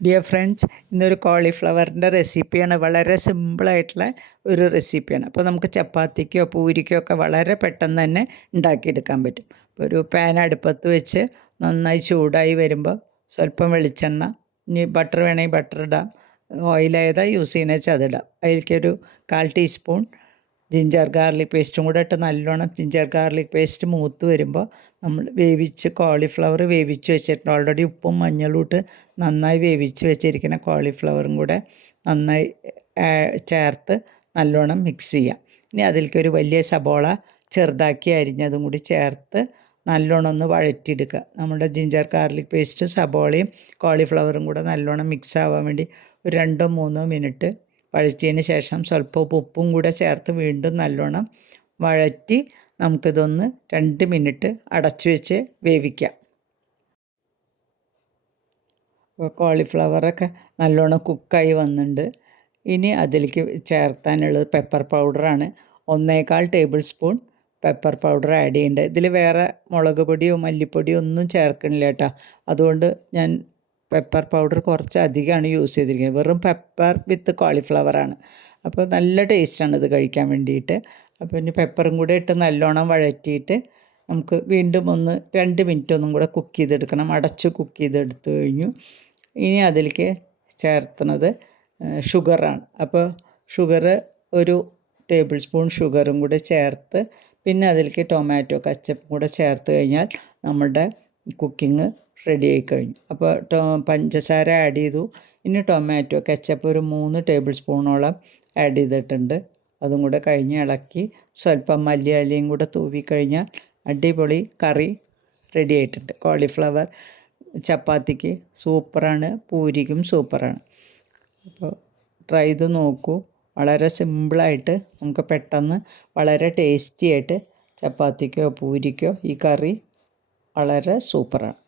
Dear friends ഇന്നൊരു കോളിഫ്ലവറിന്റെ റെസിപ്പിയാണ് വളരെ സിമ്പിളായിട്ടുള്ള ഒരു റെസിപ്പിയാണ് അപ്പോൾ നമുക്ക് ചപ്പാത്തിക്കോ പൂരിക്കോ ഒക്കെ വളരെ പെട്ടെന്ന് തന്നെ ഉണ്ടാക്കിയെടുക്കാൻ പറ്റും. ഒരു പാൻ അടുപ്പത്ത് വെച്ച് നന്നായി ചൂടായി വരുമ്പോൾ സ്വല്പം വെളിച്ചെണ്ണ ഇനി ബട്ടർ വേണമെങ്കിൽ ബട്ടർ ഇടാം. ഓയിലായതാണ് യൂസ് ചെയ്യുന്നത് വെച്ചാൽ അതിടാം അതിലേക്കൊരു കാൽ ടീസ്പൂൺ ജിഞ്ചർ ഗാർലിക് പേസ്റ്റും കൂടെ ഇട്ട് നല്ലോണം ജിഞ്ചർ ഗാർലിക് പേസ്റ്റ് മൂത്ത് വരുമ്പോൾ നമ്മൾ വേവിച്ച് കോളിഫ്ലവർ വേവിച്ച് വെച്ചിട്ടുണ്ട്. ഓൾറെഡി ഉപ്പും മഞ്ഞളും ഇട്ട് നന്നായി വേവിച്ച് വെച്ചിരിക്കുന്ന കോളിഫ്ലവറും കൂടെ നന്നായി ചേർത്ത് നല്ലോണം മിക്സ് ചെയ്യാം. ഇനി അതിലേക്ക് ഒരു വലിയ സബോള ചെറുതാക്കി അരിഞ്ഞതും കൂടി ചേർത്ത് നല്ലോണം ഒന്ന് വഴറ്റിയെടുക്കുക. നമ്മുടെ ജിഞ്ചർ ഗാർലിക് പേസ്റ്റ് സബോളയും കോളിഫ്ലവറും കൂടെ നല്ലോണം മിക്സ് ആവാൻ വേണ്ടി ഒരു രണ്ടോ മൂന്നോ മിനിറ്റ് വഴറ്റിയതിന് ശേഷം സ്വല്പം ഉപ്പും കൂടെ ചേർത്ത് വീണ്ടും നല്ലോണം വഴറ്റി നമുക്കിതൊന്ന് രണ്ട് മിനിറ്റ് അടച്ചു വെച്ച് വേവിക്കാം. അപ്പോൾ കോളിഫ്ലവറൊക്കെ നല്ലോണം കുക്കായി വന്നിട്ടുണ്ട്. ഇനി അതിലേക്ക് ചേർത്താനുള്ളത് പെപ്പർ പൗഡറാണ്. ഒന്നേകാൽ tablespoon pepper powder add ചെയ്യുന്നുണ്ട് ഇതിൽ വേറെ മുളക് പൊടിയോ മല്ലിപ്പൊടിയോ ഒന്നും ചേർക്കണില്ല കേട്ടോ. അതുകൊണ്ട് ഞാൻ പെപ്പർ പൗഡർ കുറച്ച് അധികമാണ് യൂസ് ചെയ്തിരിക്കുന്നത്. വെറും പെപ്പർ വിത്ത് കോളിഫ്ലവറാണ് അപ്പോൾ നല്ല ടേസ്റ്റാണ് ഇത് കഴിക്കാൻ വേണ്ടിയിട്ട്. അപ്പോൾ ഇനി പെപ്പറും കൂടെ ഇട്ട് നല്ലോണം വഴറ്റിയിട്ട് നമുക്ക് വീണ്ടും ഒന്ന് രണ്ട് മിനിറ്റ് ഒന്നും കൂടെ കുക്ക് ചെയ്തെടുക്കണം. അടച്ച് കുക്ക് ചെയ്തെടുത്തു കഴിഞ്ഞു. ഇനി അതിലേക്ക് ചേർത്തുന്നത് ഷുഗറാണ് അപ്പോൾ ഷുഗർ ഒരു ടേബിൾ സ്പൂൺ ഷുഗറും കൂടെ ചേർത്ത് പിന്നെ അതിലേക്ക് ടൊമാറ്റോ കച്ചപ്പും കൂടെ ചേർത്ത് കഴിഞ്ഞാൽ നമ്മുടെ കുക്കിംഗ് റെഡി ആയി കഴിഞ്ഞു അപ്പോൾ ടോ പഞ്ചസാര ആഡ് ചെയ്തു. ഇനി ടൊമാറ്റോ കെച്ചപ്പ് ഒരു മൂന്ന് ടേബിൾ സ്പൂണോളം ആഡ് ചെയ്തിട്ടുണ്ട്. അതും കൂടെ കഴിഞ്ഞ് ഇളക്കി. സ്വല്പം മല്ലിയള്ളിയും കൂടെ തൂവി കഴിഞ്ഞാൽ അടിപൊളി കറി റെഡി ആയിട്ടുണ്ട് കോളിഫ്ലവർ ചപ്പാത്തിക്ക് സൂപ്പറാണ്. പൂരിക്കും സൂപ്പറാണ്. അപ്പോൾ ട്രൈ ചെയ്ത് നോക്കൂ. വളരെ സിമ്പിളായിട്ട് നമുക്ക് പെട്ടെന്ന് വളരെ ടേസ്റ്റി ആയിട്ട് ചപ്പാത്തിക്കോ പൂരിക്കോ ഈ കറി വളരെ സൂപ്പറാണ്.